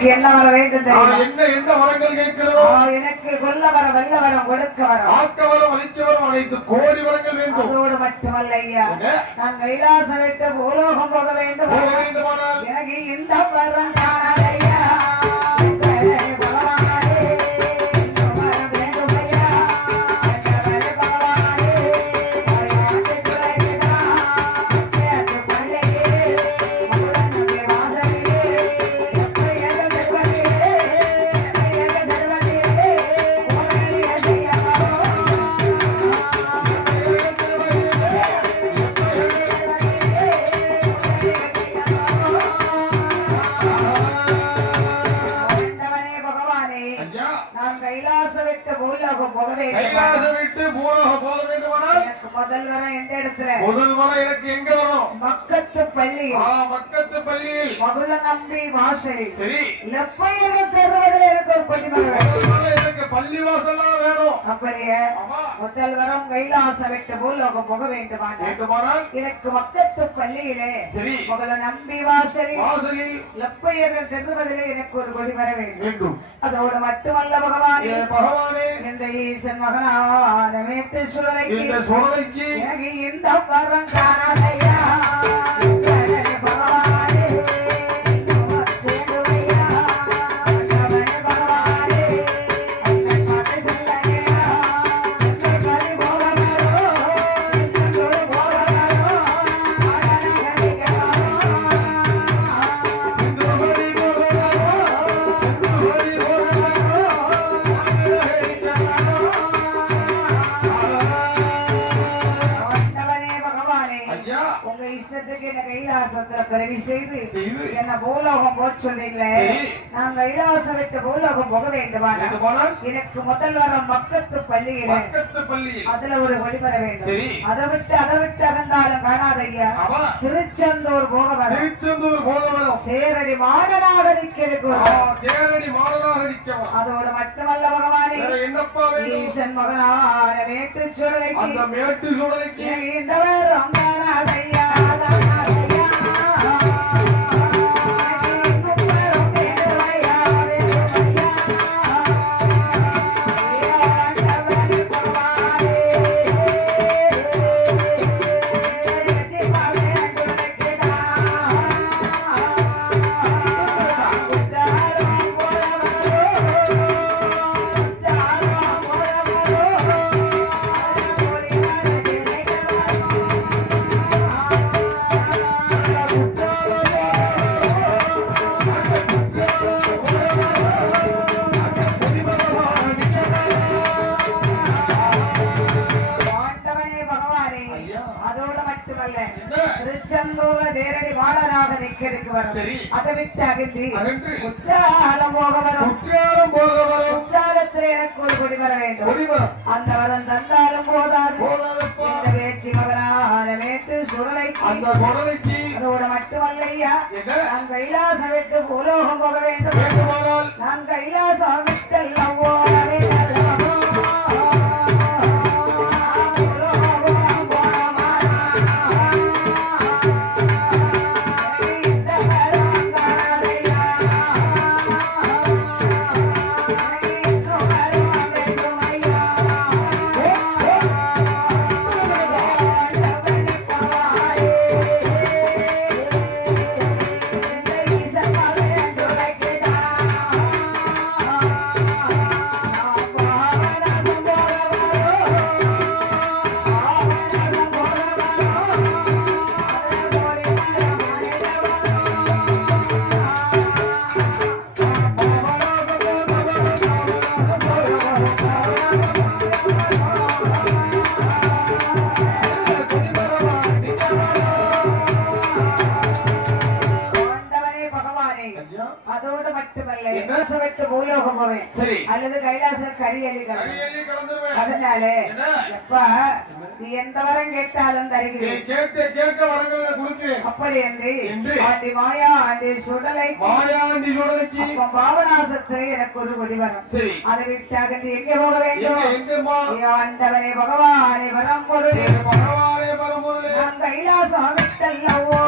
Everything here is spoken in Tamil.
எனக்கு என்ன வர வேண்டும் தெரியுமா? என்ன என்ன வரங்கள் கேட்கிறதோ எனக்கு கொல்ல வர வெல்ல வரம் கொடுக்க வரம் ஆக்க வரம் அளிக்க வரம் அனைத்து கோடி வரங்கள் வேண்டும். அதோடு மட்டுமல்ல ஐயா, நான் கைலாசம் விட்டு பூலோகம் போக வேண்டும். எனக்கு இந்த வரம் காணாதையா முதல் வரம் எந்த இடத்துல? முதல் வரம் எனக்கு எங்க வரும்? மக்கத்து பள்ளி. மக்கத்து பள்ளியில் மகுள நம்பி வாசல். சரி, லப்பையர்கள் தருவதில் எனக்கு ஒரு பள்ளிமரம் வேணும். எனக்கு பள்ளி வாசலா வேணும். அப்படியே முதல் வரம் கைலாசம் விட்டு பூலோகம் போக வேண்டுமானால் எனக்கு மக்கத்து பள்ளியிலே சரி மகுள நம்பி வாசலில் லப்பையர்கள் தருவதில் எனக்கு ஒரு கொடி வர வேண்டும். அதோடு மட்டுமல்ல பகவானே, இந்த ஈசன் மகனான மேட்டு சுடலைக்கு எனக்கு இந்த வரம் காணாதையா பகவானே. என்ன பூலோகம் போக சொல்றீங்களே, நான் கைலாசம் விட்டு பூலோகம் போக வேண்டுமானால் எனக்கு முதல் வரம் மக்கத்து பள்ளியில அதுல ஒரு ஒளி வர வேண்டும். அதை விட்டு அகந்தாலும் காணாதையா திருச்செந்தூர் போக வரும். தேரடி மாடனாக நிற்கிறது. அதோடு மட்டுமல்ல பகவானே, ஈசன் மகனான மேட்டு சூழலைக்கு இந்த வரம் காணாதையா அதை விட்டு அகன்று குற்றாலம் போக வரும். குற்றாலத்தில் எனக்கு ஒரு கொடி வர வேண்டும். அந்த வரம் தந்தாலும் போதாது. இந்த பேச்சு மகனான மேட்டு சுடலைக்கு அதோட மட்டுமல்லையா, நான் கைலாசம் விட்டு பூலோகம் போக வேண்டும். நான் கைலாசம் விட்டெல்லாம் போக வேண்டும். அதோடு மட்டுமல்ல விட்டு பூலோகம் போவேன் அல்லது கைலாசம் கரியலி கலந்துருவேன். அதனால எப்பா நீ எந்த வரம் கேட்டாலும் தருகிறேன். அப்படி என்று ஆண்டி மாயா ஆண்டி சுடலைக்கு பாவனாசத்து எனக்கு ஒரு கொடி வரும். அதை விட்டாக நீ எங்கே போக வேண்டும்? ஆண்டவனே பகவானே வரம் பொருளே நான் கைலாசம் விட்டல்லவோ